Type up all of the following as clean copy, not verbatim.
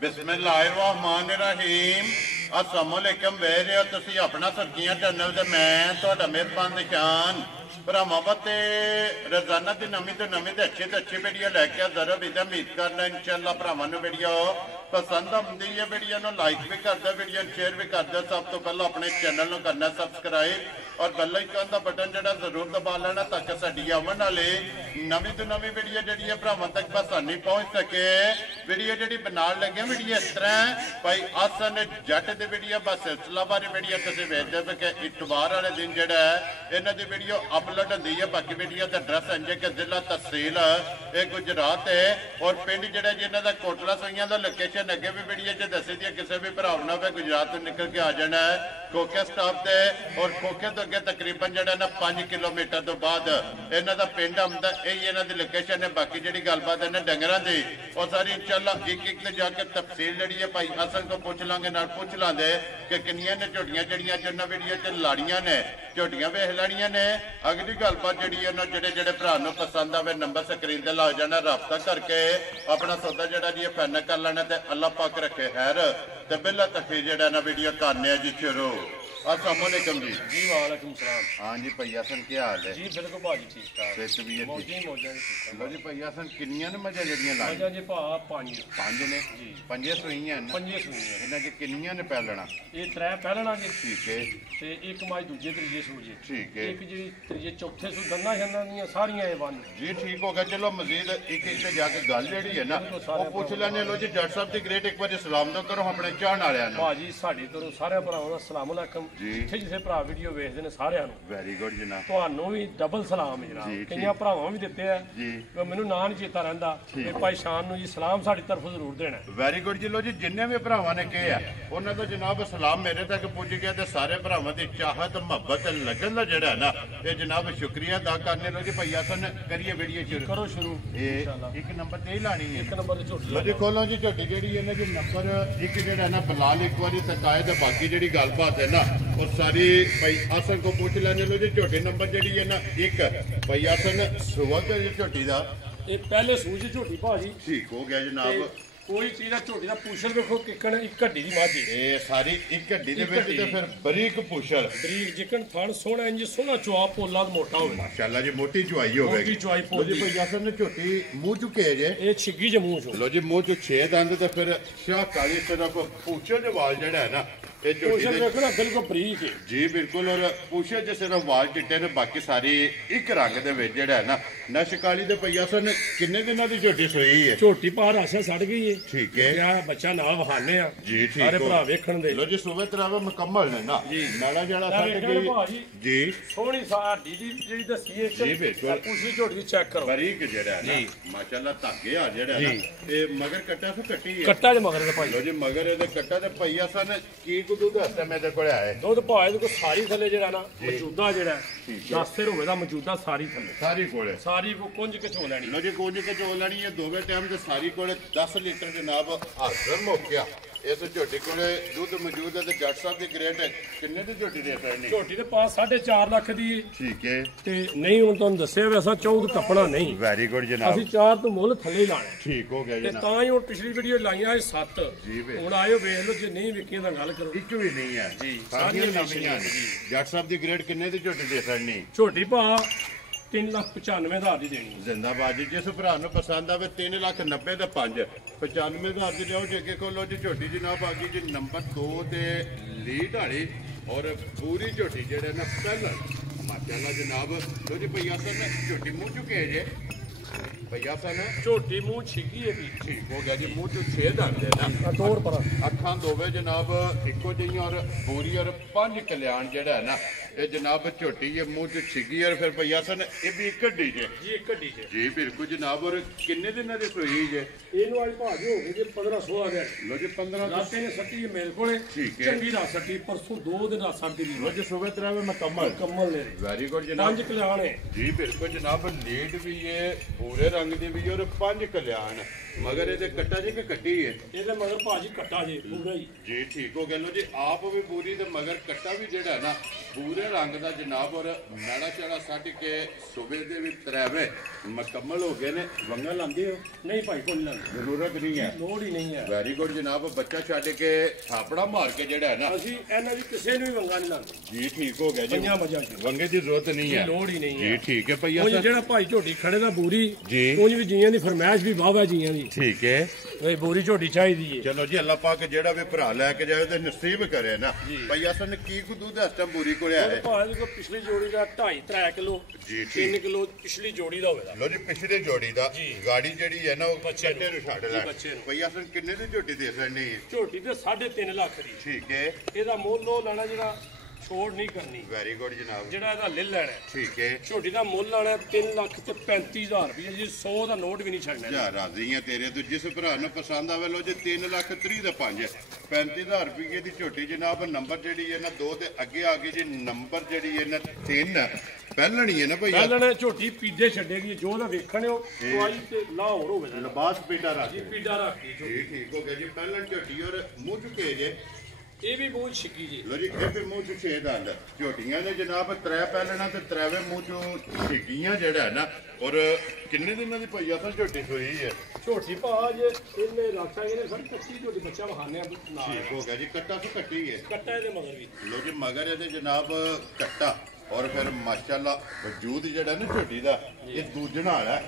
बिस्मिल्लाहिर्रहमानिर्रहीम अस्सलामुअलैकुम वेरे तुसी अपना सुर्खियां चैनल ते मैं तुहाडा मेहरबान निशान भरावां वास्ते रोजाना की नवीं तो नवीं अच्छी वीडियो लैके हाज़र उम्मीद करना इंशाअल्लाह भरावां नूं वीडियो पसंद आती है। वीडियो नूं लाइक भी कर दो, वीडियो शेयर भी कर दो। सब तो पहले अपने चैनल नूं करना सब्सक्राइब और बेल आइकन का बटन जो जरूर दबा लेना ताकि साडी आवन वाली नवीं तो नवीं वीडियो जी भरावां तक आसानी पहुँच सके। वीडियो जी बना लगे वीडियो इस तरह भाई आसन जट की वीडियो बस सिलसिलावारी वीडियो तुम वेखते हो कि इतवार वाले दिन जोड़ा है इन्हों की वीडियो अपलोड होती है। बाकी वीडियो का एड्रैस इंजे कि जिला तहसील ये गुजरात है और पिंड जोड़ा जिन्हों का कोटला सुइयां का लोकेशन अगे भी वीडियो च दसी दी किसी भी भरा ना हो गुजरात तो निकल के आ जाना है खोखे स्टाफ से और खोखे तो अगे तकरीबन जो ना 5 किलोमीटर तो बाद इन्हों का पिंड आंदा यही इन्हों की लोकेशन है। बाकी जी गलबात है डंगर की और सारी इंशाअल्लाह एक एक जाके तफसील जी है भाई असल को पूछ लांगे ना पूछ लांगे कि किनिया ने झोटियां जड़ियां जिन्होंने वीडियो च लाड़ियां ने झोटियां वेख लैनियां ने। अगली गलबात जी जोड़े जोड़े भरा पसंद आए नंबर स्क्रीन से ला जाना रबता करके अपना सौदा जोड़ा जी फाइनल कर लेना। तो अल्लाह पाक रखे खैर तो बिल्ला तफीर जोड़ा ना वीडियो करने जी शुरू। अस्सलाम वालेकुम जी। जी वालेकुम सलाम। हाँ जी भाई हसन क्या हाल है? जी बिल्कुल भाजी ठीक ठाक। फिर तबीयत मौजी मौजा लो जी भाई हसन किनियां ने मजा जड़ियां ला मौजा जी भा 5 ने जी 5 सुइयां ने 5 सुइयां इन्हां च किनियां ने पैलना? ये 3 पहलना जी ठीक है ते एक मज दूजे त्रीजे सूजे ठीक है एक जी त्रीजे चौथे सू दंदा शंदा दी सारियां ए वन जी ठीक हो गया। चलो मजीद एक एक जाके गल जेड़ी है ना वो पूछ लेने। लो जी जट साहब दी ग्रेट एक बार सलाम तो करो अपने चाहण वालियां नु। भाजी साडी तरफ सारे भरावां दा अस्सलाम वालेकुम जी। जिथे जिथे भरा वीडियो वेखदे ने सारियां नु वेरी गुड जनाब। ਤੁਹਾਨੂੰ ਵੀ ਡਬਲ ਸਲਾਮ ਹੈ ਜਨਾਬ। ਕਈਆਂ ਭਰਾਵਾਂ ਵੀ ਦਿੱਤੇ ਆ ਜੀ ਮੈਨੂੰ ਨਾਂ ਨਹੀਂ ਚੇਤਾ ਰਹਿੰਦਾ ਤੇ ਭਾਈ ਸ਼ਾਨ ਨੂੰ ਜੀ ਸਲਾਮ ਸਾਡੀ ਤਰਫੋਂ ਜ਼ਰੂਰ ਦੇਣਾ। ਵੈਰੀ ਗੁੱਡ ਜੀ। ਲੋ ਜੀ ਜਿੰਨੇ ਵੀ ਭਰਾਵਾਂ ਨੇ ਕਹੇ ਆ ਉਹਨਾਂ ਦਾ ਜਨਾਬ ਸਲਾਮ ਮੇਰੇ ਤੱਕ ਪੁੱਜ ਗਿਆ ਤੇ ਸਾਰੇ ਭਰਾਵਾਂ ਦੀ ਚਾਹਤ ਮੁਹੱਬਤ ਲੱਗਣ ਦਾ ਜਿਹੜਾ ਨਾ ਇਹ ਜਨਾਬ ਸ਼ੁਕਰੀਆ ਅਦਾ ਕਰਨੇ। ਲੋ ਜੀ ਭਾਈ ਆਸਨ ਕਰੀਏ ਵੀਡੀਓ ਸ਼ੁਰੂ ਕਰੋ ਸ਼ੁਰੂ ਇਹ ਇੱਕ ਨੰਬਰ ਤੇ ਹੀ ਲਾਣੀ ਹੈ। ਇੱਕ ਨੰਬਰ ਤੇ ਝੋਟੀ ਲੋ ਜੀ ਖੋਲੋ ਜੀ ਝੋਟੀ ਜਿਹੜੀ ਇਹਨਾਂ ਦੇ ਨੰਬਰ ਇੱਕ ਜਿਹੜਾ ਨਾ ਬਲਾਲ ਇੱਕ ਵਾਰੀ ਤਕਾਏ ਤੇ ਬਾਕੀ ਜਿਹੜੀ ਗੱਲਬਾਤ ਹੈ ਨਾ ਉਹ ਸਾਰੀ ਭਾਈ ਆਸਨ को पूछ लेने। लो जी झोटी नंबर जी है ना एक भाई आसन सुवक झोटी का ये पहले सूज झोटी भाजी ठीक हो गया जनाब। कोई चीज का झोटी का पूछल देखो किकन एक हड्डी दी माझी ये सारी एक हड्डी दे विच ते फिर बरीक पूछल बरीक जिकन थण सोहना इंज सोहना चुआ पोला मोटा होवे माशाल्लाह जी मोटी चुआई होवे। मोटी चुआई लो जी भाई आसन ने झोटी मुंह चुके जे ये छिग्गी जे मुंह चो। लो जी मुंह चो 6 दंद ते फिर शाह काली तरफ पूछल दे वाल जेड़ा है ना ये झोटी देखो ना बिल्कुल बरीक है जी बिल्कुल। और पूछे जे सिर्फ वाल चिट्टे ने बाकी सारी एक रंग दे विच जेड़ा है ना नश काली दे भैया सन किन्ने दिनां दी झोटी सोई है? झोटी पार आशा सड़ गई है ठीक है क्या बच्चा नाल वहाने आ जी ठीक सारे भरा वेखण दे। लो जी सुबह तरह मुकम्मल ने ना जी नाला जड़ा सट गई जी सोहनी साडी दी जेडी दसी है जी बिल्कुल। पूछली झोटी दी चेक करो बरीक जेड़ा है ना माशाल्लाह धागे आ जेड़ा है ना ए मगर कट्टा से कट्टी है कट्टा जे मगर दे भाई। लो जी मगर ए कट्टा ते भैया सन की को दूध हस्ता मेरे कोले आए ਦੁੱਧ ਭਾਵੇਂ ਦੇ ਕੋ ਸਾਰੀ ਥੱਲੇ ਜਿਹੜਾ ਨਾ ਮੌਜੂਦਾ ਜਿਹੜਾ 10 ਸਿਰ ਹੋਵੇ ਦਾ ਮੌਜੂਦਾ ਸਾਰੀ ਥੱਲੇ ਸਾਰੀ ਕੋਲੇ ਸਾਰੀ ਕੋ ਕੁੰਝ ਕੇ ਚੋ ਲੈਣੀ। ਲੋ ਜੀ ਕੁੰਝ ਕੇ ਚੋ ਲੈਣੀ ਹੈ ਦੋਵੇਂ ਟਾਈਮ ਤੇ ਸਾਰੀ ਕੋਲੇ 10 ਲੀਟਰ ਜਨਾਬ ਹਾਜ਼ਰ ਮੁੱਕਿਆ। ਇਸ ਝੋਟੀ ਕੋਲੇ ਦੁੱਧ ਮੌਜੂਦ ਹੈ ਤੇ ਜੱਟ ਸਾਹਿਬ ਦੀ ਗ੍ਰੇਟ ਕਿੰਨੇ ਦੀ ਝੋਟੀ ਦੇ ਪੈਣੀ? ਝੋਟੀ ਦੇ ਪਾਸ 4.5 ਲੱਖ ਦੀ ਠੀਕ ਹੈ ਤੇ ਨਹੀਂ ਹੁਣ ਤੁਹਾਨੂੰ ਦੱਸਿਆ ਵੀ ਅਸਾਂ 14 ਟੱਪਣਾ ਨਹੀਂ। ਵੈਰੀ ਗੁੱਡ ਜਨਾਬ। ਅਸੀਂ 4 ਤੋਂ ਮੁੱਲ ਥੱਲੇ ਹੀ ਲਾਣਾ ਠੀਕ ਹੋ ਗਿਆ ਤੇ ਜਨਾਬ। ਤਾਂ ਹੀ ਹੁਣ ਪਿਛਲੀ ਵੀਡੀਓ ਲਾਈਆਂ ਇਹ 7 ਜੀ ਵੇ ਹੁਣ ਆਇਓ ਵੇਖ ਲਓ ਜੇ ਨਹੀਂ ਵਿਕੀਆਂ ਤਾਂ ਗੱਲ ਕਰੋ। ਇੱਕ ਵੀ ਨਹੀਂ ਹੈ ਜੀ ਸਾਰੀਆਂ ਨਵੀਆਂ ਨੇ। ਜੱਟ ਸਾਹਿਬ ਦੀ ਗ੍ਰੇਡ ਕਿੰਨੇ ਦੀ ਝੋਟੀ ਦੇ ਪੈਣੀ? ਝੋਟੀ ਭਾ 3,95,000 ਦੀ ਦੇਣੀ। ਜ਼ਿੰਦਾਬਾਦ ਜੀ। ਜਿਸ ਭਰਾ ਨੂੰ ਪਸੰਦ ਆਵੇ 3,90,000 ਦਾ 5 95,000 ਦੀ ਲਿਆਓ ਜੇ ਅੱਗੇ ਕੋਲੋ ਜੀ ਝੋਟੀ ਜਨਾਬ ਆ ਗਈ ਜੀ ਨੰਬਰ 2 ਤੇ ਲੀਡ ਵਾਲੀ ਔਰ ਪੂਰੀ ਝੋਟੀ ਜਿਹੜੇ ਨਾ ਪਹਿਲਾਂ ਮਾਸ਼ਾਅੱਲਾ ਜਨਾਬ। ਲੋ ਜੀ ਭਈਆ ਸਨ ਝੋਟੀ ਮੂੰਹ ਚੁੱਕੇ ਜੇ ਭਈਆ ਸਨ ਝੋਟੀ ਮੂੰਹ ਛਿੱਗੀ ਹੈ ਵੀ ਠੀਕ ਹੋ ਗਿਆ ਜੀ। ਮੂੰਹ ਚੋਂ 6 ਦੰਦ ਹੈ ਨਾ ਤੋੜ ਪਰ ਅੱਖਾਂ ਦੋਵੇਂ ਜਨਾਬ ਇੱਕੋ ਜਿਹੀਆਂ ਔਰ ਪੂਰੀ ਔਰ 5 ਕਲਿਆਣ ਜਿਹੜਾ ਹੈ ਨਾ ਇਹ ਜਨਾਬ ਝੋਟੀ ਇਹ ਮੂੰਹ ਚ ਛਿੱਗੀ ਔਰ ਫਿਰ ਭਈਆ ਸਨ ਇਹ ਵੀ ਇੱਕ ਹੱਡੀ ਜੇ ਜੀ ਇੱਕ ਹੱਡੀ ਜੇ ਜੀ ਬਿਲਕੁਲ ਜਨਾਬ। ਔਰ ਕਿੰਨੇ ਦਿਨਾਂ ਦੀ ਸੋਈ ਜੇ? ਇਹਨੂੰ ਅੱਜ ਭਾਜੀ ਹੋ ਗਏ ਜੇ 15-16 ਦਿਨ। ਲੋ ਜੀ 15 ਰਾਤੇ ਨੇ ਸੱਟੀ ਹੈ ਮੇਰੇ ਕੋਲੇ ਠੀਕ ਹੈ। ਚੰਗੀ ਰਾਤ ਸੱਟੀ ਪਰਸੋਂ 2 ਦਿਨ ਰਾਤ ਸੱਟੀ ਲੋ ਜੀ ਸੁਬਹ ਤਰ੍ਹਾਂ ਵਿੱਚ ਮੁਕੰਮਲ ਕਮਲ ਨੇ ਵੈਰੀ ਗੁੱਡ ਜਨਾਬ। 5 ਕਲਿਆਣ ਹੈ ਜੀ ਬਿਲਕੁਲ ਜਨਾਬ। ਲੀਡ ਵੀ ਇਹ ਭੂਰੇ ਰੰਗ ਦੀ ਵੀ ਔਰ 5 ਕਲਿਆਣ ਮਗਰ ਇਹਦੇ ਕੱਟਾ ਜੀ ਕਿ ਕੱਟੀ ਹੈ? ਇਹਦੇ ਮਗਰ ਭਾਜੀ ਕੱਟਾ ਜੇ ਪੂਰਾ ਹੀ ਜੀ ਠੀਕ ਹੋ ਗਿਆ। ਲੋ ਜੀ ਆਪ ਵੀ ਪੂਰੀ ਤੇ ਮਗਰ ਕੱਟਾ ਵੀ ਜਿਹੜਾ ਨਾ ਪੂਰੇ ਸੋਹਣੇ ਰੰਗ ਦਾ ਜਨਾਬ ਔਰ ਮੈਲਾ ਚੜਾ ਸੱਟ ਕੇ ਸੂਬੇ ਦੇ ਵੀ ਤਰਾਵੇ ਮੁਕੰਮਲ ਹੋ ਗਏ ਨੇ। ਵੰਗਾ ਲਾਉਂਦੇ ਹੋ? ਨਹੀਂ ਭਾਈ ਕੋਈ ਨਹੀਂ ਲਾਉਂਦੇ, ਜ਼ਰੂਰਤ ਨਹੀਂ ਹੈ, ਲੋੜ ਹੀ ਨਹੀਂ ਹੈ। ਵੈਰੀ ਗੁੱਡ ਜਨਾਬ। ਬੱਚਾ ਛੱਡ ਕੇ ਥਾਪੜਾ ਮਾਰ ਕੇ ਜਿਹੜਾ ਹੈ ਨਾ ਅਸੀਂ ਇਹਨਾਂ ਦੀ ਕਿਸੇ ਨੂੰ ਵੀ ਵੰਗਾ ਨਹੀਂ ਲਾਉਂਦੇ ਜੀ। ਠੀਕ ਹੋ ਗਿਆ ਜੀ, ਪੰਜਾਂ ਮੱਝਾਂ ਚ ਵੰਗੇ ਦੀ ਜ਼ਰੂਰਤ ਨਹੀਂ ਹੈ, ਲੋੜ ਹੀ ਨਹੀਂ ਜੀ। ਹੈ। ਠੀਕ ਹੈ ਭਈਆ ਉਹ ਸਰ, ਜਿਹੜਾ ਭਾਈ ਝੋਟੀ ਖੜੇ ਦਾ ਬੂਰੀ ਜੀ। ਉਂਝ ਵੀ ਜੀਆਂ ਦੀ ਫਰਮਾਇਸ਼ ਵੀ ਵਾਹ ਜੀਆਂ ਦੀ, ਠੀਕ ਹੈ। ਇਹ ਬੂਰੀ ਝੋਟੀ ਚਾਹੀਦੀ ਹੈ। ਚਲੋ ਜੀ, ਅੱਲਾਹ ਪਾਕ ਜਿਹੜਾ ਵੀ ਭਰਾ ਲੈ ਕੇ ਜਾਵੇ ਤੇ ਨਸੀਬ ਕਰੇ ਨਾ। ਭਈਆ ਸਰ ਨੇ ਕੀ ਕੁ ਦੁੱਧ ਇਸ ਟਾਈਮ ਬੂਰੀ ਕੋਲੇ ਆਏ? ਭਾਵੇਂ ਦੇਖੋ ਪਿਛਲੀ ਜੋੜੀ ਦਾ 2.5-3 ਕਿਲੋ, ਜੀ, 3 ਕਿਲੋ ਪਿਛਲੀ ਜੋੜੀ ਦਾ ਹੋਵੇਗਾ। ਲੋ ਜੀ, ਪਿਛਲੇ ਜੋੜੀ ਦਾ ਗਾੜੀ ਜਿਹੜੀ ਹੈ ਨਾ ਉਹ ਬੱਚੇ ਬੱਚੇ ਨੂੰ ਛੱਡ ਲੈ। ਭਈਆ ਸਰ ਕਿੰਨੇ ਦੀ ਝੋਟੀ ਦੇ ਸਕਣੀ ਹੈ? ਝੋਟੀ ਤੇ 3.5 ਲੱਖ ਦੀ। ਠੀਕ ਹੈ, ਇਹਦਾ ਮੁੱਲ ਉਹ ਲੈਣਾ ਜਿਹੜਾ ਛੋੜ ਨਹੀਂ ਕਰਨੀ, ਵੈਰੀ ਗੁੱਡ ਜਨਾਬ। ਜਿਹੜਾ ਇਹਦਾ ਲਿਲ ਲੈਣਾ। ਠੀਕ ਹੈ, ਝੋਟੀ ਦਾ ਮੁੱਲ ਲੈਣਾ 3,35,000 ਰੁਪਏ ਜੀ। 100 ਦਾ ਨੋਟ ਵੀ ਨਹੀਂ ਛੱਡਣਾ। ਜਾ ਰਾਜ਼ੀ ਆ ਤੇਰੇ ਤੋਂ। ਜਿਸ ਭਰਾ ਨੂੰ ਪਸੰਦ ਆਵੇ ਲੋ ਜੀ 3,30,000 ਦਾ 5 35,000 ਰੁਪਏ ਦੀ ਝੋਟੀ ਜਨਾਬ। ਨੰਬਰ ਜਿਹੜੀ ਹੈ ਨਾ 2 ਤੇ ਅੱਗੇ ਆ ਗਈ ਜੀ, ਨੰਬਰ ਜਿਹੜੀ ਹੈ ਨਾ 3 ਪਹਿਲਣੀ ਹੈ ਨਾ ਭਈਆ। ਪਹਿਲਣ ਝੋਟੀ ਪੀਡੇ ਛੱਡੇਗੀ, ਜੋ ਨਾ ਵੇਖਣਿਓ ਦਵਾਈ ਤੇ ਲਾਹੌਰ ਹੋਵੇ ਨਾ ਲਿਬਾਸ ਪੀਟਾ ਰੱਖ ਜੀ, ਪੀਡਾ ਰੱਖਦੀ ਜੀ। ਠੀਕ ਹੋ ਗਿਆ ਜੀ, ਪਹਿਲਣ ਝੋਟੀ ਔਰ ਮੂੰਹ ਚੁਕੇ ਜੇ। ਇਹ ਵੀ ਬਹੁਤ ਛਿੱਕੀ ਜੀ। ਲੋ ਜੀ, ਇਹ ਵੀ ਮੂੰਹ ਚ 6 ਦੰਦ ਝੋਟੀਆਂ ਨੇ ਜਨਾਬ। 3 ਪਹਿਲਣਾ ਤੇ 3ਵੇਂ ਮੂੰਹ ਚੋਂ ਛਿੱਕੀਆਂ ਜਿਹੜਾ ਹੈ ਨਾ। ਔਰ ਕਿੰਨੇ ਦਿਨਾਂ ਦੀ ਭਈਆ ਸਰ ਝੋਟੀ ਸੋਈ ਹੈ? ਝੋਟੀ ਭਾਅ ਜੇ ਇਹਨੇ ਰੱਖਿਆ ਇਹਨੇ ਸਭ ਕੱਚੀ ਝੋਟੀ ਬੱਚਾ ਵਹਾਨੇ ਆ ਨਾਲ। ਠੀਕ ਹੋ ਗਿਆ ਜੀ, ਕੱਟਾ ਤੋਂ ਕੱਟੀ ਹੈ। ਕੱਟਾ ਇਹਦੇ ਮਗਰ ਵੀ। ਲੋ ਜੀ, ਮਗਰ ਇਹਦੇ ਜਨਾਬ ਕੱਟਾ ਔਰ ਫਿਰ ਮਾਸ਼ਾਅੱਲਾ ਵਜੂਦ ਜਿਹੜਾ ਨਾ ਝੋਟੀ ਦਾ ਇਹ ਦੂਜਣਾ ਵਾਲਾ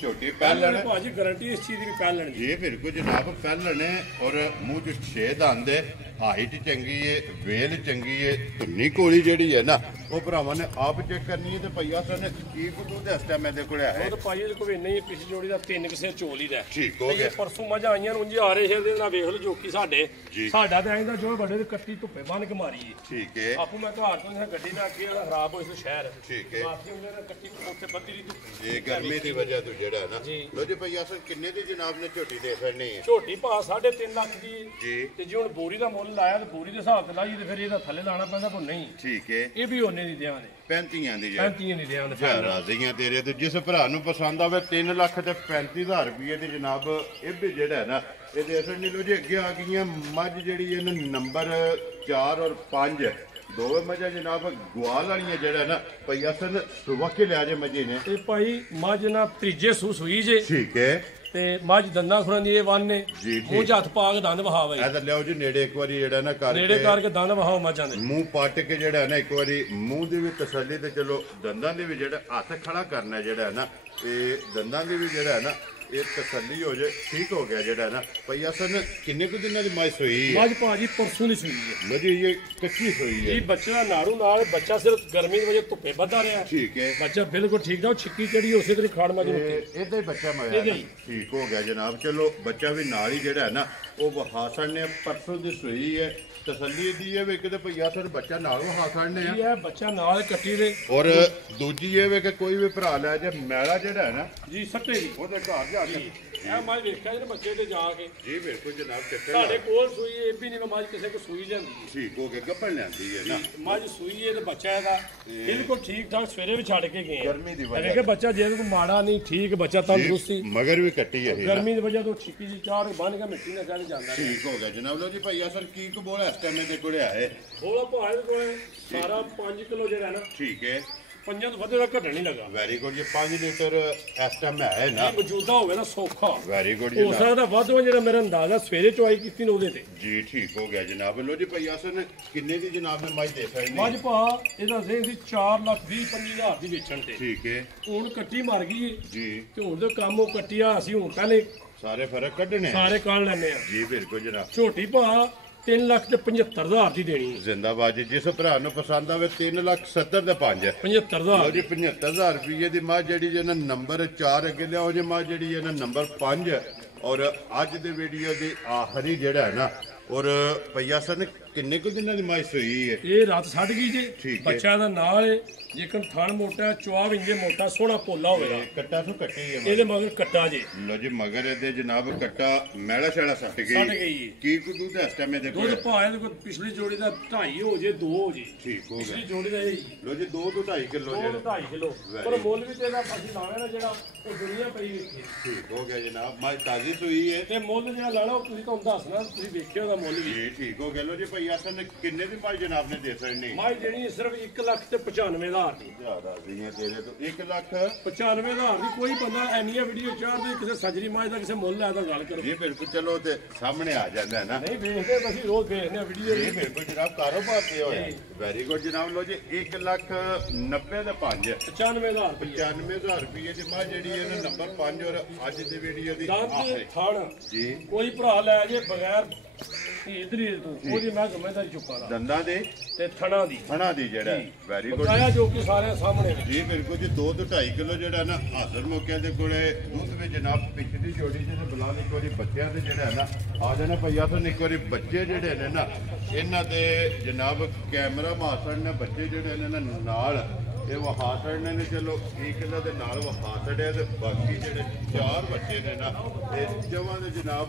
ਝੋਟੀ ਪਹਿਲਣ ਭਾਜੀ ਗਾਰੰਟੀ ਇਸ ਚੀਜ਼ ਦੀ ਵੀ ਪਹਿਲਣ ਦੀ। ਜੀ ਫਿਰ ਕੋ ਜਨਾਬ ਪਹਿਲਣ ਹੈ ਔਰ ਮੂੰਹ ਚ 6 ਦੰਦ ਹੈ। ਹਾਈਟ ਚੰਗੀ ਹੈ, ਵੇਲ ਚੰਗੀ ਹੈ, ਧੁੰਨੀ ਕੋਲੀ ਜਿਹੜੀ ਹੈ ਨਾ ਉਹ ਭਰਾਵਾਂ ਨੇ ਆਪ ਚੈੱਕ ਕਰਨੀ ਹੈ। ਤੇ ਭਈਆ ਸਰ ਨੇ ਕੀ ਕੁ ਦੇ ਇਸ ਟਾਈਮ ਇਹਦੇ ਕੋਲ ਹੈ? ਉਹ ਤਾਂ ਭਾਜੀ ਇਹਦੇ ਕੋਲ ਨਹੀਂ ਪਿਛਲੀ ਜੋੜੀ ਦਾ 3 ਕਿਸੇ ਝੋਲੀ ਦਾ। ਠੀਕ ਹੋ ਗਿਆ। ਪਰਸੋਂ ਮੱਝਾਂ ਆਈਆਂ ਉਂਝ ਆ ਰਹੇ ਸੀ ਇਹਦੇ ਨਾਲ ਵੇਖ ਲਓ ਜੋਕੀ ਸਾਡੇ ਜੀ। ਸਾਡਾ ਤੇ ਆਇੰਦਾ ਜੋ ਵੱਡੇ ਦੇ ਕੱਟੀ ਧੁੱਪੇ ਬੰਨ ਕੇ ਮਾਰੀ ਹੈ। ਠੀਕ ਹੈ, ਆਪੂ ਮੈਂ ਘਰ ਤੋਂ ਇਹਨਾਂ ਗੱਡੀ ਨਾਲ ਅੱਗੇ ਵਾਲਾ ਖਰਾਬ ਹੋਈ ਸੀ ਸ਼ਹਿਰ। ਠੀਕ ਹੈ। ਬਾਕੀ ਉਹਨਾਂ ਨੇ ਕੱਟੀ ਉੱਥੇ ਬੱਦੀ ਦੀ ਇਹ ਗਰਮੀ ਦੀ ਵਜ੍ਹਾ ਤੋਂ ਜਿਹੜਾ ਨਾ। ਜੀ। ਲੋ ਜੀ ਭਈਆ ਸਰ ਕਿੰਨੇ ਦੀ ਜਨਾਬ ਨੇ ਝੋਟੀ ਦੇ ਸਕਣੀ ਹੈ? ਝੋਟੀ ਭਾਅ 3.5 ਲੱਖ ਦੀ ਜੀ। ਤੇ ਜੇ ਹੁਣ ਬੋਰੀ ਦਾ ਮੁੱਲ ਲਾਇਆ ਤੇ ਬੋਰੀ ਦੇ ਹਿਸਾਬ ਤੇ ਲਾਈ ਤੇ ਫਿਰ ਇਹਦਾ ਥੱਲੇ ਲਾਣਾ ਪੈਂਦਾ ਪਰ ਨਹੀਂ। ਠੀਕ ਹੈ, ਇਹ ਵੀ ਉਹਨੇ ਦੀ ਦਿਆਂ ਦੇ 35 ਦੀ ਜੇ 35 ਦੀ ਦਿਆਂ ਦੇ। ਜਾ ਰਾਜ਼ੀਆਂ ਤੇਰੇ ਤੋਂ। ਜਿਸ ਭਰਾ ਨੂੰ ਪਸੰਦ ਆਵੇ 3,35,000 ਰੁਪਏ ਦੀ ਜਨਾਬ ਇਹ ਵੀ ਜਿਹੜਾ ਹੈ ਨਾ ਇਹਦੇ ਅਸਲ ਨਹੀਂ। ਲੋ ਜੀ, ਅੱਗੇ ਆ ਗਈਆਂ ਮੱਝ ਜਿਹੜੀ ਇਹਨਾਂ ਨੰਬਰ 4 ਔਰ 5 ਦੋਵੇਂ ਮੱਝਾਂ ਜਨਾਬ ਗਵਾਲ ਵਾਲੀਆਂ ਜਿਹੜਾ ਨਾ ਭਈਆ ਸਰ ਸੁਬਹ ਕੇ ਲਿਆ ਜੇ ਮੱਝੇ ਨੇ। ਇਹ ਭਾਈ ਮੱਝ ਨਾ ਤੀਜੇ ਸੂ ਸੂਈ ਜੇ ਠੀਕ ਹੈ ਤੇ ਮੱਝ ਦੰਦਾਂ ਖੁਰਾਂ ਦੀ ਇਹ ਵੰਨ ਨੇ। ਜੀ, ਠੀਕ। ਮੂੰਹ 'ਚ ਹੱਥ ਪਾ ਕੇ ਦੰਦ ਵਹਾਵੇ। ਇਹ ਤਾਂ ਲਿਆਓ ਜੀ ਨੇੜੇ ਇੱਕ ਵਾਰੀ ਜਿਹੜਾ ਨਾ ਨੇੜੇ ਕਰਕੇ ਦੰਦ ਵਹਾਓ ਮੱਝਾਂ ਦੇ। ਮੂੰਹ ਪੱਟ ਕੇ ਜਿਹੜਾ ਨਾ ਇੱਕ ਵਾਰੀ ਮੂੰਹ ਦੀ ਵੀ ਤਸੱਲੀ ਤੇ ਚਲੋ ਦੰਦਾਂ ਦੇ ਵੀ ਜਿਹੜਾ ਹੱਥ ਖੜਾ ਕਰਨਾ ਜਿਹੜਾ ਹੈ ਨਾ ਇਹ ਦੰਦਾਂ ਦੀ ਵੀ ਜਿਹੜਾ ਹੈ ਨਾ ਇਹ ਤਸੱਲੀ ਹੋ ਜਾਏ। ਠੀਕ ਹੋ ਗਿਆ ਜਿਹੜਾ ਨਾ ਭਈਆ ਸਰ ਕਿੰਨੇ ਕੁ ਦਿਨਾਂ ਦੀ ਮੱਝ ਸੋਈ ਹੈ? ਮੱਝ ਭਾਜੀ ਪਰਸੋਂ ਦੀ ਸੂਈ ਹੈ। ਲੋ ਜੀ, ਇਹ ਕੱਚੀ ਸੋਈ ਹੈ। ਇਹ ਬੱਚੇ ਦਾ ਨਾੜੂ ਨਾਲ ਬੱਚਾ ਸਿਰਫ ਗਰਮੀ ਦੀ ਵਜ੍ਹਾ ਧੁੱਪੇ ਵੱਧਾ ਰਿਹਾ। ਠੀਕ ਹੈ, ਬੱਚਾ ਬਿਲਕੁਲ ਠੀਕ ਦਾ। ਉਹ ਛਿੱਕੀ ਕਿਹੜੀ ਉਸੇ ਤਰ੍ਹਾਂ ਖਾੜ ਮੱਝ ਨੂੰ। ਇਹਦਾ ਹੀ ਬੱਚਾ ਮਰਿਆ ਨਾ। ਠੀਕ ਹੋ ਗਿਆ ਜਨਾਬ। ਚਲੋ ਬੱਚਾ ਵੀ ਨਾਲ ਹੀ ਜਿਹੜਾ ਹੈ ਨਾ ਉਹ ਵਹਾਸਣ ਨੇ ਪਰਸੋਂ ਦੀ ਸੋਈ ਹੈ। ਤਸੱਲੀ ਦੀ ਹੈ ਵੇ ਕਿਤੇ ਭਈਆ ਸਰ ਬੱਚਾ ਨਾਲ ਵਹਾਸਣ ਨੇ ਆ। ਇਹ ਹੈ ਬੱਚਾ ਨਾਲ ਕੱਟੀ ਦੇ। ਔਰ ਦੂਜੀ ਇਹ ਵੇ ਕਿ ਕੋਈ ਵੀ ਭਰਾ ਲੈ ਜੇ ਮੈਲਾ ਜਿਹੜਾ ਹੈ ਨਾ ਜੀ ਸੱਟੇਗੀ ਉਹਦੇ ਘਰ ਜਾ ਕੇ। ਇਹ ਮੱਝ ਵੇਖਿਆ ਇਹਨੇ ਬੱਚੇ ਤੇ ਜਾ ਕੇ ਜੀ ਬਿਲਕੁਲ ਜਨਾਬ, ਚੱਕਰ ਸਾਡੇ ਕੋਲ ਸੂਈ ਇਹ ਵੀ ਨਹੀਂ ਮੱਝ ਕਿਸੇ ਕੋ ਸੂਈ ਲੈਂਦੀ ਹੈ। ਠੀਕ ਹੋ ਗਿਆ, ਗੱਪਣ ਲੈਂਦੀ ਹੈ ਨਾ। ਮੱਝ ਸੂਈ ਹੈ ਤੇ ਬੱਚਾ ਇਹਦਾ ਬਿਲਕੁਲ ਠੀਕ ਠਾਕ। ਸਵੇਰੇ ਵੀ ਛੱਡ ਕੇ ਗਏ ਆ। ਗਰਮੀ ਦੀ ਵਜ੍ਹਾ ਵੇਖੇ ਬੱਚਾ ਜੇ ਕੋਈ ਮਾੜਾ ਨਹੀਂ, ਠੀਕ ਬੱਚਾ ਤੰਦਰੁਸਤੀ। ਮਗਰ ਵੀ ਕੱਟੀ ਹੈ ਇਹ ਨਾ। ਗਰਮੀ ਦੀ ਵਜ੍ਹਾ ਤੋਂ ਛਿੱਕੀ ਜੀ ਚਾਰ ਬੰਨ ਕੇ ਮਿੱਟੀ ਨਾਲ ਚੱਲ ਜਾਂਦਾ। ਠੀਕ ਹੋ ਗਿਆ ਜਨਾਬ। ਲੋ ਜੀ ਭਈਆ ਸਰ ਕੀ ਕੁ ਬੋਲਾ ਇਸ ਟਾਈਮ ਦੇ ਕੋਲੇ ਆਏ? ਥੋੜਾ ਭਾਵੇਂ ਕੋਲ ਸਾਰਾ 5 ਕਿਲੋ ਜਿਹੜਾ ਨਾ ਠੀਕ ਹੈ, ਪੰਜਾਂ ਤੋਂ ਵੱਧ ਦਾ ਘਟਣ ਨਹੀਂ ਲੱਗਾ। ਵੈਰੀ ਗੁੱਡ ਜੀ। 5 ਲੀਟਰ ਇਸ ਟਾਈਮ ਹੈ ਨਾ। ਇਹ ਮੌਜੂਦਾ ਹੋਵੇ ਨਾ ਸੌਖਾ ਵੈਰੀ ਗੁੱਡ ਹੋ ਜਨਾਬ। ਸਕਦਾ ਵੱਧ ਹੋਵੇ। ਜਿਹੜਾ ਮੇਰਾ ਅੰਦਾਜ਼ਾ ਸਵੇਰੇ ਚੁਆਈ ਕੀਤੀ ਨੇ ਉਹਦੇ ਤੇ। ਜੀ ਠੀਕ ਹੋ ਗਿਆ ਜਨਾਬ। ਲੋ ਜੀ ਭਈਆ ਸਰ ਕਿੰਨੇ ਦੀ ਜਨਾਬ ਨੇ ਮੱਝ ਦੇ ਸਕਣੀ? ਮੱਝ ਭਾ ਇਹਦਾ ਸਹੀ ਸੀ 4,20,25,000 ਦੀ ਵੇਚਣ ਤੇ। ਠੀਕ ਹੈ ਹੁਣ ਕੱਟੀ ਮਰ ਗਈ ਏ ਜੀ। ਤੇ ਹੁਣ ਦੇ ਕੰਮ ਉਹ ਕੱਟੀ ਆ ਅਸੀਂ ਹੁਣ ਪਹਿਲੇ ਸਾਰੇ ਫਰਕ ਕੱਢਣੇ ਆ। ਸਾਰੇ ਕਾਣ ਲੈਣੇ ਆ। ਜੀ ਬਿਲਕੁਲ ਜਨਾਬ। ਝੋਟੀ ਭਾ 3,75,000 ਦੀ ਦੇਣੀ ਹੈ। ਜ਼ਿੰਦਾਬਾਦ ਜੀ। ਜਿਸ ਭਰਾ ਨੂੰ ਪਸੰਦ ਆਵੇ 3,70,000 ਦਾ 5 ਲੋ 75,000 ਜੀ 75,000 ਰੁਪਏ ਦੀ ਮੱਝ ਜਿਹੜੀ ਜੇ ਨਾ ਨੰਬਰ 4 ਅੱਗੇ ਲਿਆਓ ਜੇ ਮੱਝ ਜਿਹੜੀ ਹੈ ਨਾ ਨੰਬਰ 5 ਔਰ ਅੱਜ ਦੇ ਵੀਡੀਓ ਦੀ ਆਖਰੀ ਜਿਹੜਾ ਹੈ ਨਾ ਔਰ ਭਈਆ ਸਰ ਨੇ ਕਿੰਨੇ ਕੁ ਦਿਨਾਂ ਦੀ ਮੱਝ ਸੋਈ ਹੈ? ਇਹ ਰਾਤ ਛੱਡ ਗਈ ਜੇ। ਠੀਕ ਹੈ। ਬੱਚਾ ਦਾ ਨਾਲ ਏ ਜੇਕਰ ਥਣ ਮੋਟਾ ਚੁਆਵ ਇੰਜੇ ਮੋਟਾ ਸੋਹਣਾ ਪੋਲਾ ਹੋਵੇਗਾ। ਕੱਟਾ ਤੋਂ ਕੱਟੀ ਹੈ ਇਹਦੇ ਮਗਰ ਕੱਟਾ ਜੇ। ਲੋ ਜੀ ਮਗਰ ਇਹਦੇ ਜਨਾਬ ਕੱਟਾ ਮੈਲਾ ਛਾਲਾ ਸੱਟ ਸੱਟ ਗਈ। ਗਈ ਏ। ਕੀ ਕੁ ਦੁੱਧ ਇਸ ਟਾਈਮ ਇਹਦੇ ਕੋਲ? ਦੁੱਧ ਭਾਵੇਂ ਦੇ ਕੋਈ ਪਿਛਲੀ ਜੋੜੀ ਦਾ 2.5 ਹੋ ਜੇ 2 ਹੋ ਜੇ। ਠੀਕ ਹੋ ਪਿਛਲੀ ਗਿਆ। ਜੋੜੀ ਦਾ ਇਹ ਲੋ ਜੀ 2 ਤੋਂ 2.5 ਕਿਲੋ 2 ਜਿਹੜਾ 2.5 ਕਿਲੋ। ਪਰ ਮੁੱਲ ਵੀ ਤੇ ਇਹਦਾ ਅਸੀਂ ਲਾਣਾ ਨਾ ਜਿਹੜਾ ਉਹ ਦੁਨੀਆ ਪਈ ਵੇਖੇ ਠੀਕ ਹੋ ਗਿਆ ਜਨਾਬ। ਮੱਝ ਤਾਜ਼ੀ ਸੂਈ ਹੈ ਤੇ ਮੁੱਲ ਜਿਹੜਾ ਲਾਣਾ ਉਹ ਤੁਸੀਂ ਤੁਹਾਨੂੰ ਦੱਸਣਾ। ਤੁਸੀਂ ਵੇਖਿਓ ਉਹਦਾ ਮੁੱਲ ਵੀ। ਜੀ ਠੀਕ ਹੋ ਗਿਆ। ਲੋ ਜੀ ਭਾਈ ਆਸਨ ਕਿੰਨੇ ਦੀ ਭਾਈ ਜਨਾਬ ਨੇ ਦੇ ਸਕਣੀ ਮਾਈ ਦੇਣੀ ਸਿਰਫ 1,95,000 ਦੀ। ਜ਼ਿਆਦਾ ਦੀਆਂ ਤੇਰੇ ਤੋਂ 1,95,000 ਦੀ। ਕੋਈ ਬੰਦਾ ਐਨੀਆਂ ਵੀਡੀਓ ਚਾੜਦੇ ਕਿਸੇ ਸੱਜਰੀ ਮਾਈ ਦਾ ਕਿਸੇ ਮੁੱਲ ਲੈ ਤਾਂ ਗੱਲ ਕਰੋ। ਜੀ ਬਿਲਕੁਲ ਚਲੋ ਤੇ ਸਾਹਮਣੇ ਆ ਜਾਂਦਾ ਹੈ ਨਾ। ਨਹੀਂ ਵੇਖਦੇ ਅਸੀਂ ਰੋਜ਼ ਵੇਖਦੇ ਆ ਵੀਡੀਓ। ਜੀ ਬਿਲਕੁਲ ਜਨਾਬ ਕਾਰੋਬਾਰ ਤੇ ਹੋਇਆ ਵੈਰੀ ਗੁੱਡ ਜਨਾਬ। ਲੋ ਜੀ 1,90,000 ਦੇ 5 95,000 ਰੁਪਏ 95,000 ਰੁਪਏ ਦੀ ਮਾਂ ਜਿਹੜੀ ਇਹਨੇ ਨੰਬਰ 5 ਔਰ ਅੱਜ ਦੀ ਵੀਡੀਓ ਦੀ ਦੰਦ ਥਣ ਜੀ ਕੋਈ ਭਰਾ ਲੈ ਜੇ ਬਗੈਰ ਇਧਰੀ ਤੋਂ ਉਹਦੀ ਮੈਂ ਜ਼ਿੰਮੇਦਾਰੀ ਚੁੱਕਾਂਗਾ। ਦੰਦਾਂ ਦੇ ਤੇ ਥਣਾ ਦੀ ਜਿਹੜਾ ਵੈਰੀ ਗੁੱਡ ਆਇਆ ਜੋ ਕਿ ਸਾਰੇ ਸਾਹਮਣੇ ਨੇ। ਜੀ ਬਿਲਕੁਲ ਜੀ 2 ਤੋਂ 2.5 ਕਿਲੋ ਜਿਹੜਾ ਨਾ ਹਾਜ਼ਰ ਮੌਕਿਆਂ ਦੇ ਕੋਲੇ ਦੁੱਧ ਵਿੱਚ ਜਨਾਬ ਪਿਛਲੀ ਜੋੜੀ ਜਿਹਨੇ ਬੁਲਾ ਲਈ ਕੋਈ ਬੱਚਿਆਂ ਦੇ ਜਿਹੜਾ ਹੈ ਨਾ ਆ ਜਾਣਾ ਭਈਆ ਤੋਂ ਇੱਕ ਵਾਰੀ ਬੱਚੇ ਜਿਹੜੇ ਨੇ ਨਾ ਇਹਨਾਂ ਦੇ ਜਨਾਬ ਕੈਮਰਾ ਮਾਸਟਰ ਨੇ ਬੱਚੇ ਜਿਹੜੇ ਨੇ ਨਾ ਨਾਲ ਇਹ ਵਹਾ ਛੜਨੇ ਨੇ। ਚਲੋ 1 ਕਿਲੋ ਦੇ ਨਾਲ ਵਹਾ ਛੜਿਆ ਤੇ ਬਾਕੀ ਜਿਹੜੇ 4 ਬੱਚੇ ਨੇ ਨਾ ਇਹ ਜਮਾਂ ਦੇ ਜਨਾਬ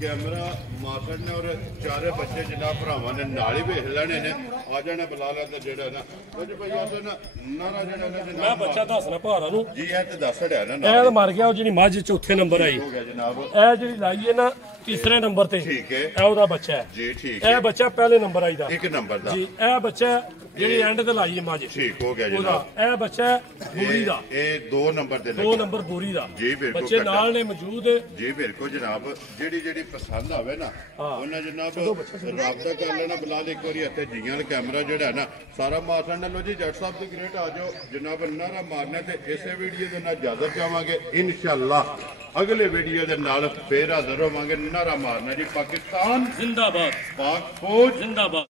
ਕੈਮਰਾ ਮਾਸਟਰ ਨੇ ਔਰ 4 ਬੱਚੇ ਜਨਾਬ ਭਰਾਵਾਂ ਨੇ ਨਾਲ ਹੀ ਵੇਖ ਲੈਣੇ ਨੇ। ਆ ਜਾਣਾ ਬੁਲਾ ਲੈਂਦਾ ਜਿਹੜਾ ਨਾ ਕੁਝ ਭਈਆ ਤੋਂ ਨਾ ਨਾਰਾ ਜਿਹੜਾ ਨਾ ਮੈਂ ਜਨਾਬ ਬੱਚਾ ਦੱਸਣਾ ਭਾਰਾ ਨੂੰ ਜੀ ਇਹ ਤੇ ਦੱਸ ਰਿਹਾ ਨਾ ਇਹ ਤਾਂ ਮਰ ਗਿਆ। ਉਹ ਜਿਹੜੀ ਮੱਝ ਚੌਥੇ ਨੰਬਰ ਆਈ ਹੋ ਗਿਆ ਜਨਾਬ। ਇਹ ਜਿਹੜੀ ਲਾਈ ਹੈ ਨਾ ਤੀਸਰੇ ਨੰਬਰ ਤੇ ਠੀਕ ਹੈ ਇਹ ਉਹਦਾ ਬੱਚਾ ਹੈ ਜੀ ਠੀਕ ਇਹ ਬੱਚਾ ਪਹਿਲੇ ਨੰਬਰ ਆਈ ਦਾ 1 ਨੰਬਰ ਦਾ ਜੀ। ਇਹ ਬੱਚਾ ਜਿਹੜੀ ਐਂਡ ਤੇ ਲਾਈ ਹੈ ਮੱਝ ਠੀਕ ਹੋ ਗਿਆ ਉਹਦਾ ਜਨਾਬ। ਇਹ ਬੱਚਾ ਬੂਰੀ ਦਾ ਇਹ 2 ਨੰਬਰ ਤੇ 2 ਨੰਬਰ ਬੂਰੀ ਦਾ ਜੀ ਬਿਲਕੁਲ ਬੱਚੇ ਨਾਲ ਨੇ ਮੌਜੂਦ। ਜੀ ਬਿਲਕੁਲ ਜਨਾਬ। ਜਿਹੜੀ ਪਸੰਦ ਆਵੇ ਨਾ ਉਹਨਾਂ ਜਨਾਬ ਰਾਬਤਾ ਕਰ ਲੈਣਾ ਬੁਲਾ ਲੈ ਇੱਕ ਵਾਰੀ ਇੱਥੇ ਜੀਆਂ ਵਾਲਾ ਕੈਮਰਾ ਜਿਹੜਾ ਨਾ ਸਾਰਾ ਮਾਸਟਰ ਨੇ। ਲੋ ਜੀ ਜੱਟ ਸਾਹਿਬ ਦੀ ਗ੍ਰੇਟ ਆ ਜਾਓ ਜਨਾਬ ਨਾਰਾ ਮਾਰਨਾ ਤੇ ਇਸੇ ਵੀਡੀਓ ਦੇ ਨਾਲ ਇਜਾਜ਼ਤ ਚਾਹਾਂਗੇ ਇਨਸ਼ਾਅੱਲਾ। ਅਗਲੇ ਵੀਡੀਓ ਦੇ ਨਾਲ ਫੇਰ ਹਾਜ਼ਰ ਹੋਵਾਂਗੇ। ਨਾਰਾ ਮਾਰਨਾ ਜੀ ਪਾਕਿਸਤਾਨ ਜ਼ਿੰਦਾਬਾਦ, ਪਾਕ ਫੌਜ ਜ਼ਿੰਦਾਬਾਦ।